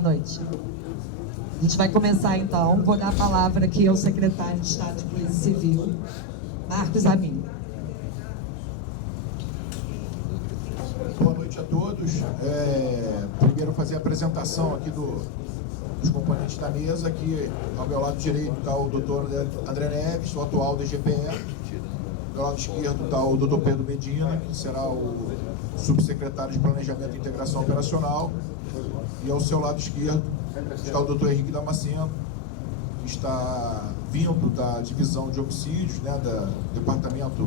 Boa noite. A gente vai começar então. Vou dar a palavra aqui ao secretário de Estado de Polícia Civil, Marcos Amin. Boa noite a todos. Primeiro fazer a apresentação aqui dos componentes da mesa. Aqui ao meu lado direito está o doutor André Neves, o atual DGPE. Do meu lado esquerdo está o doutor Pedro Medina, que será o subsecretário de Planejamento e Integração Operacional. E ao seu lado esquerdo está o doutor Henrique Damasceno, que está vindo da divisão de homicídios, do Departamento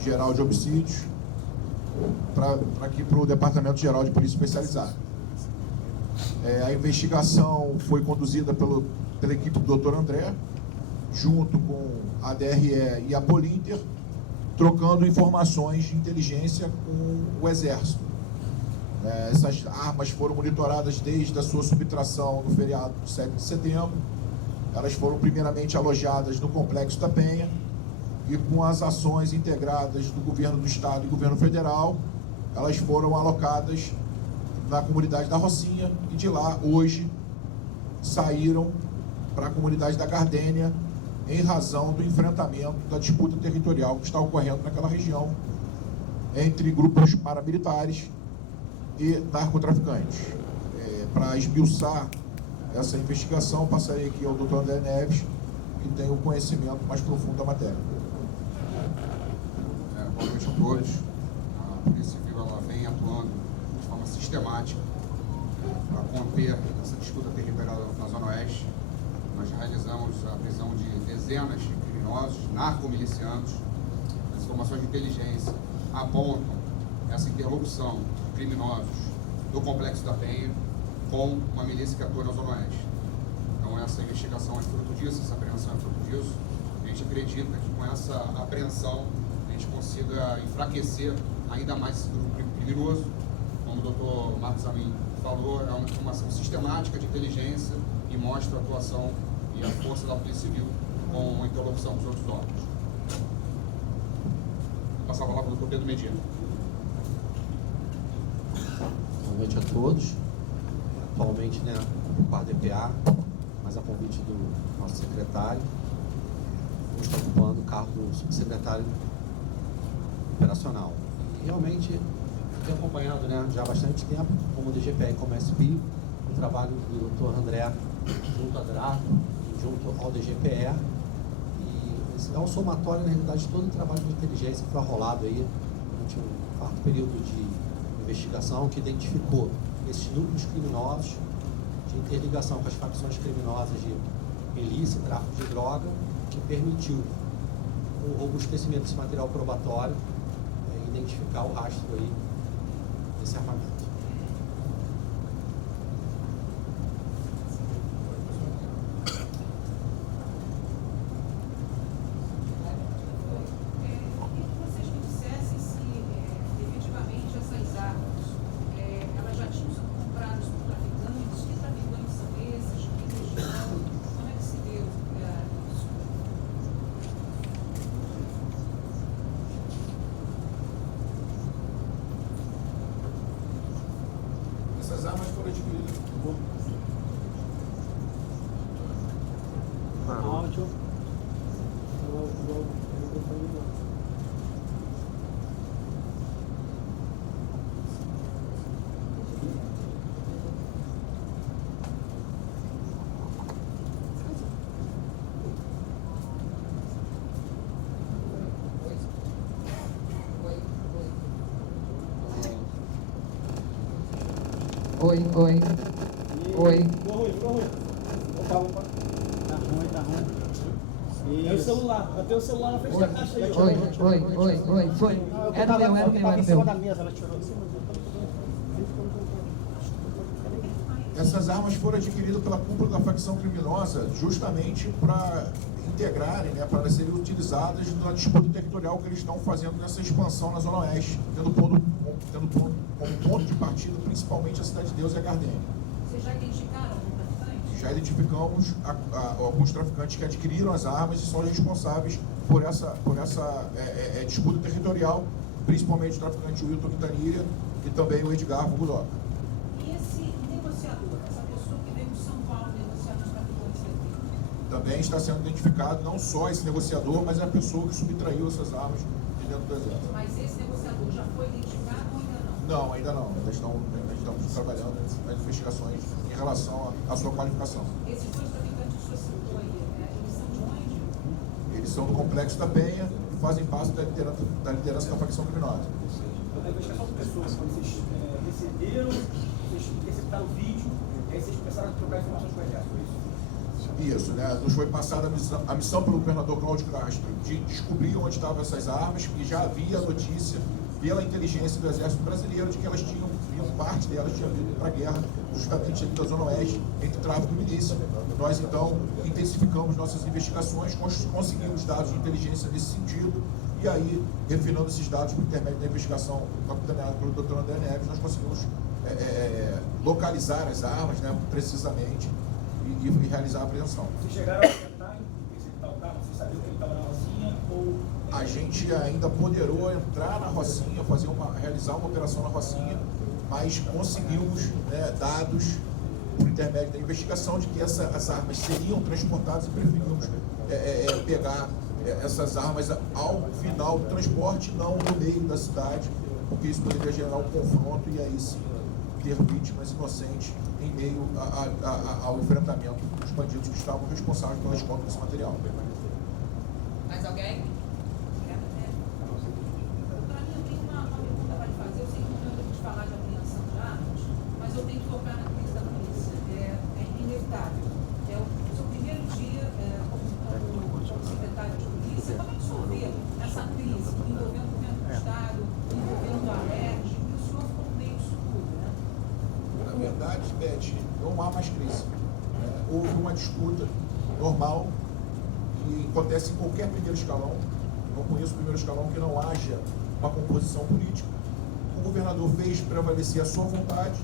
Geral de Homicídios, aqui para o Departamento Geral de Polícia Especializada. A investigação foi conduzida pela equipe do Dr. André, junto com a DRE e a Polinter, trocando informações de inteligência com o Exército. Essas armas foram monitoradas desde a sua subtração no feriado do 7 de setembro. Elas foram primeiramente alojadas no Complexo da Penha e, com as ações integradas do Governo do Estado e Governo Federal, elas foram alocadas na comunidade da Rocinha e de lá, hoje, saíram para a comunidade da Gardênia em razão do enfrentamento da disputa territorial que está ocorrendo naquela região entre grupos paramilitares e narcotraficantes. Para esmiuçar essa investigação, passarei aqui ao Dr. André Neves, que tem o conhecimento mais profundo da matéria. Boa noite a todos. A Polícia Civil ela vem atuando de forma sistemática para conter essa disputa territorial na Zona Oeste. Nós realizamos a prisão de dezenas de criminosos, narcomilicianos. As informações de inteligência apontam essa interlocução de criminosos do Complexo da Penha com uma milícia que atua na Zona Oeste. Então essa investigação é fruto disso, essa apreensão é fruto disso. A gente acredita que com essa apreensão a gente consiga enfraquecer ainda mais esse grupo criminoso. Como o doutor Marcos Amin falou, é uma informação sistemática de inteligência e mostra a atuação e a força da Polícia Civil com a interlocução com os outros órgãos. Vou passar a palavra para o doutor Pedro Medina. Boa noite a todos. Atualmente, ocupo a DPA, mas a convite do nosso secretário, eu estou ocupando o cargo do subsecretário operacional. E realmente tenho acompanhado já há bastante tempo, como DGPE e como SP, o trabalho do Dr. André junto à DRATO, junto ao DGPE. E esse é um somatório, na realidade, de todo o trabalho de inteligência que foi rolado aí durante um quarto período de investigação, que identificou esses núcleos criminosos de interligação com as facções criminosas de milícia e tráfico de droga, que permitiu o robustecimento desse material probatório, identificar o rastro aí desse armamento. Essas armas foram adquiridas. Áudio. Oi. Ficou ruim. Calma. Tá ruim. É o celular. Eu tenho o celular na frente da caixa aí. Oi. Foi. Era o meu. Em cima da mesa, ela tirou. Essas armas foram adquiridas pela cúpula da facção criminosa justamente para integrarem, para serem utilizadas na disputa territorial que eles estão fazendo nessa expansão na Zona Oeste, tendo como ponto de partida principalmente a Cidade de Deus e a Gardênia. Vocês já identificaram algum traficante? Já identificamos alguns traficantes que adquiriram as armas e são responsáveis por essa disputa territorial, principalmente o traficante Wilton Quintanilha e também o Edgar Budoca. E esse negociador, essa pessoa também está sendo identificado não só esse negociador, mas a pessoa que subtraiu essas armas de dentro do Exército. Mas esse negociador já foi identificado ou ainda não? Não, ainda não. Ainda estamos trabalhando nas investigações em relação à sua qualificação. Esses dois traficantes que o senhor citou aí, eles são de onde? Eles são do Complexo da Penha e fazem parte da liderança da facção criminosa. A investigação de pessoas, quando vocês receberam, vocês receptaram o vídeo, e aí vocês começaram a trocar informações com o Exército, foi isso? Isso, né? Nos foi passada a missão pelo governador Cláudio Castro de descobrir onde estavam essas armas, e já havia notícia pela inteligência do Exército Brasileiro de que elas parte delas tinha vindo para a guerra, justamente ali da Zona Oeste, entre tráfico e milícia. Nós, então, intensificamos nossas investigações, conseguimos dados de inteligência nesse sentido, e aí, refinando esses dados por intermédio da investigação capitaneada pelo Dr. André Neves, nós conseguimos localizar as armas, né, precisamente, e realizar a apreensão. Vocês chegaram a tentar interceptar o carro? Vocês sabiam que ele estava na Rocinha? Ou... A gente ainda poderou entrar na Rocinha, realizar uma operação na Rocinha, mas conseguimos, né, dados por intermédio da investigação de que as armas seriam transportadas e preferimos pegar essas armas ao final do transporte, não no meio da cidade, porque isso poderia gerar um confronto e aí sim ter vítimas inocentes em meio ao enfrentamento dos bandidos que estavam responsáveis pela escolta desse material. Mais alguém? Doutora Aninha, eu tenho uma pergunta para lhe fazer. Eu sei que não é hora de falar de apreensão de armas, mas eu tenho que tocar na crise da polícia. É inevitável. É o seu primeiro dia como secretário de polícia. Como é que o senhor vê essa crise envolvendo o governo do Estado, envolvendo a Alerj, e o senhor ficou no meio disso tudo, né? Na verdade, Beth, não há mais crise. Houve uma disputa normal que acontece em qualquer primeiro escalão. Não conheço primeiro escalão que não haja uma composição política. O governador fez prevalecer a sua vontade,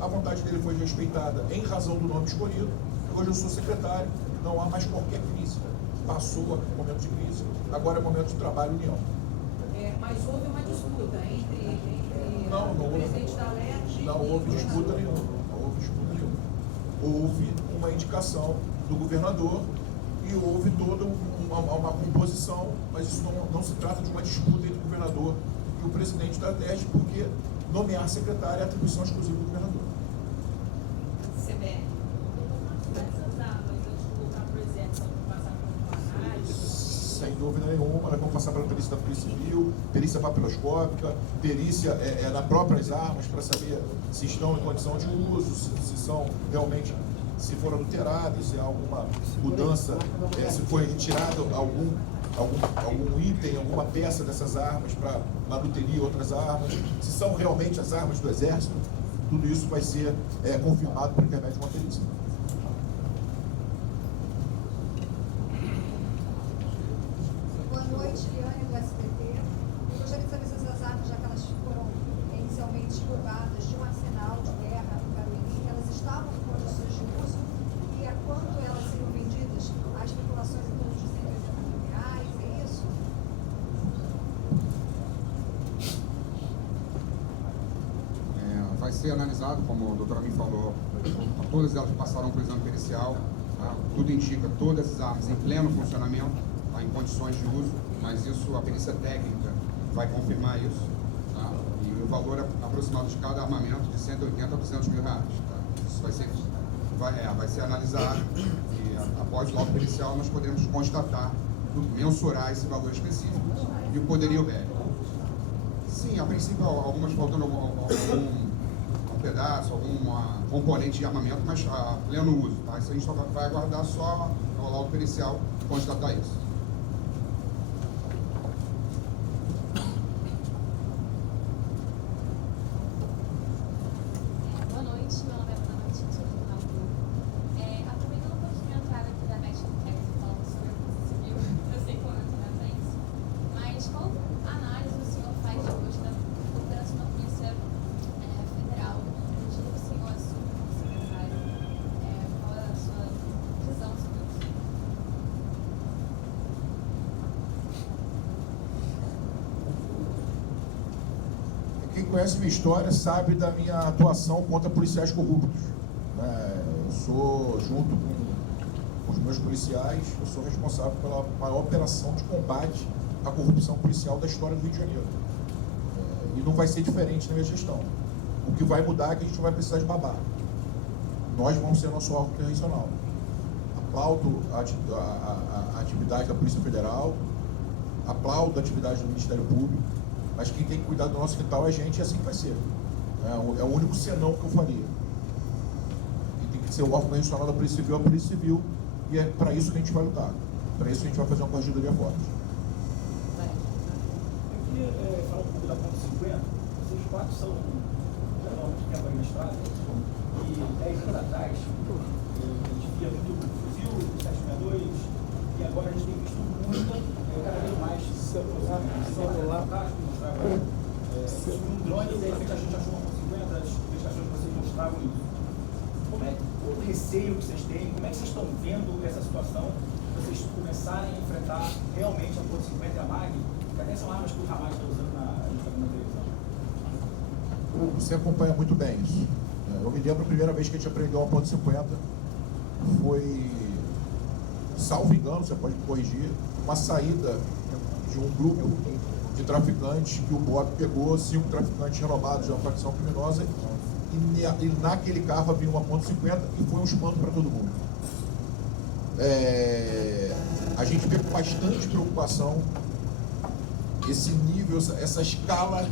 a vontade dele foi respeitada em razão do nome escolhido. Hoje eu sou secretário, não há mais qualquer crise. Passou o momento de crise, agora é o momento de trabalho e união. Mas houve uma disputa entre o presidente da Alerj e... Não houve disputa nenhuma. Não houve disputa nenhuma. Houve uma indicação do governador e houve toda uma composição, mas isso não se trata de uma disputa entre o governador e o presidente da Alerj, porque nomear secretário é atribuição exclusiva do governador. CBR. Essas armas, antes de colocar, por exemplo, vão passar por uma análise? Sem dúvida nenhuma, nós vamos passar pela perícia da Polícia Civil, perícia papiloscópica, perícia nas próprias armas, para saber se estão em condição de uso, se são realmente, se foram adulteradas, se há alguma mudança, se foi retirado algum item, alguma peça dessas armas para manuterir outras armas, se são realmente as armas do Exército. Tudo isso vai ser confirmado por intermédio de uma perícia. Boa noite, Liane, do SBT. Eu gostaria de saber se essas armas, já que elas foram inicialmente roubadas de um arsenal de guerra no Cariri, elas estavam em condições de uso e a quanto elas seriam vendidas? Há especulações em torno de R$180 mil, é isso? Vai ser analisado, como o doutor Amin falou, todas elas passaram por exame pericial, tá? Tudo indica todas as armas em pleno funcionamento, tá? Em condições de uso, mas isso, a perícia técnica vai confirmar isso, tá? E o valor aproximado de cada armamento de 180 a 200 mil reais, tá? Isso vai ser analisado e após o laudo pericial nós podemos constatar, mensurar esse valor específico e o poderio bélico. Sim, a princípio algumas faltando algum pedaço, algum componente de armamento, mas a pleno uso, tá? Isso a gente só vai aguardar só o laudo pericial constatar isso. Boa noite, meu nome é Ana Martins, sou do Jornal Globo. Aproveitando um pouquinho a entrada aqui da Mestre Tex falando sobre a Polícia Civil, eu sei que eu entro na frente, mas qual análise o senhor faz depois da liderança da Polícia Federal? O dia que o senhor assume como secretário, qual é a sua visão sobre isso? Quem conhece minha história sabe da minha atuação contra policiais corruptos. Eu sou, junto com com os meus policiais, eu sou responsável pela maior operação de combate à corrupção policial da história do Rio de Janeiro. E não vai ser diferente na minha gestão. O que vai mudar é que a gente não vai precisar de babá. Nós vamos ser nosso órgão internacional. Aplaudo a atividade da Polícia Federal, aplaudo a atividade do Ministério Público, mas quem tem que cuidar do nosso quintal é a gente, e assim vai ser. É o único senão que eu faria. E tem que ser o órgão internacional da Polícia Civil, a Polícia Civil, e é para isso que a gente vai lutar. Para isso que a gente vai fazer uma corregedoria forte. Eu queria falar um pouco da ponto 50. Vocês quatro são geralmente tempo aí na estrada, e 10 anos atrás, a gente via muito fuzil, 762, e agora a gente tem visto muita, cada vez mais celular, um drone, e aí a gente achou uma ponto 50, as investigações que vocês mostravam isso. Como é o receio que vocês têm? Como é que vocês estão vendo essa situação? Vocês começarem a enfrentar realmente a ponto 50 e a MAG, que até são armas que o Hamas está usando na televisão. Você acompanha muito bem isso. Eu me lembro a primeira vez que a gente aprendeu uma ponto 50 foi, salvo engano, você pode me corrigir, uma saída de um grupo de traficantes que o BOP pegou 5 traficantes renomados de uma facção criminosa e naquele carro havia uma ponto 50 e foi um espanto para todo mundo. A gente vê com bastante preocupação esse nível, essa escala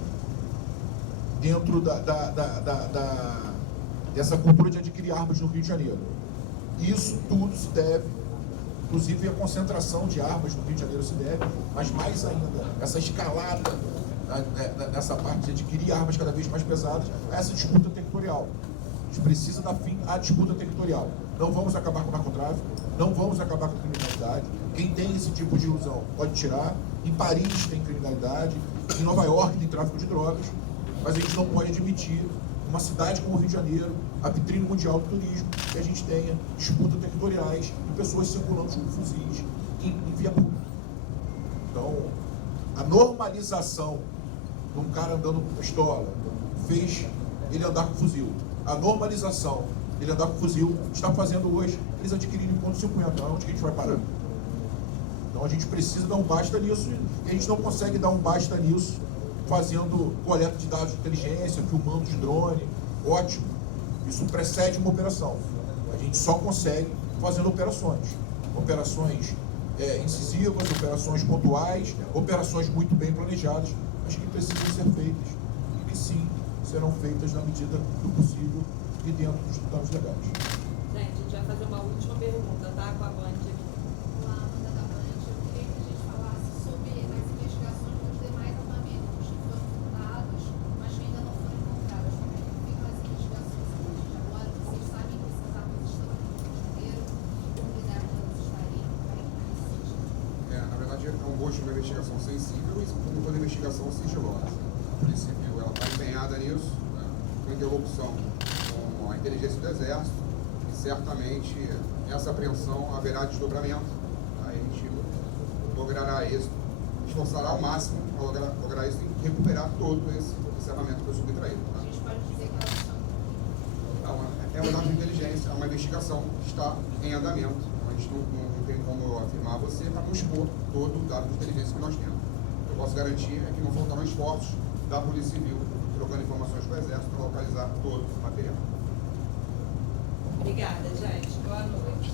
dentro dessa cultura de adquirir armas no Rio de Janeiro. Isso tudo se deve, inclusive a concentração de armas no Rio de Janeiro se deve, mas mais ainda, essa escalada nessa parte de adquirir armas cada vez mais pesadas, a essa disputa territorial. A gente precisa dar fim à disputa territorial. Não vamos acabar com o narcotráfico, não vamos acabar com a criminalidade. Quem tem esse tipo de ilusão pode tirar. Em Paris tem criminalidade, em Nova York tem tráfico de drogas, mas a gente não pode admitir uma cidade como o Rio de Janeiro, a vitrine mundial do turismo, que a gente tenha disputas territoriais e pessoas circulando com fuzis em via pública. Então, a normalização de um cara andando com pistola fez ele andar com fuzil. A normalização dele andar com fuzil está fazendo hoje eles adquirirem ponto 50. Onde que a gente vai parar? Então a gente precisa dar um basta nisso, e a gente não consegue dar um basta nisso fazendo coleta de dados de inteligência, filmando de drone. Ótimo, isso precede uma operação. A gente só consegue fazendo operações incisivas, operações pontuais, operações muito bem planejadas, mas que precisam ser feitas e que sim serão feitas na medida do possível e dentro dos ditames legais. Gente, a gente vai fazer uma última pergunta, tá? Com a Band aqui. Olá, Amanda da Band. Eu queria que a gente falasse sobre as investigações dos demais armamentos que foram furtados, mas que ainda não foram encontrados. Como é que ficam as investigações a partir de agora? Vocês sabem que essas armas estão aqui no Rio de Janeiro? Que comunidade elas estariam? Na verdade, é um gosto de uma investigação sensível e como toda investigação sigilosa. A Polícia Civil está empenhada nisso, né, com interlocução com a inteligência do Exército, e certamente essa apreensão haverá desdobramento. Tá? A gente logrará êxito, esforçará ao máximo para lograr isso e recuperar todo esse armamento que foi subtraído. Tá? A gente pode dizer que elas são. É uma data de inteligência, é uma investigação que está em andamento. A gente não tem como afirmar a você para não expor todo o dado de inteligência que nós temos. Eu posso garantir é que não faltarão esforços da Polícia Civil trocando informações com o Exército para localizar todo o material. Obrigada, gente. Boa noite.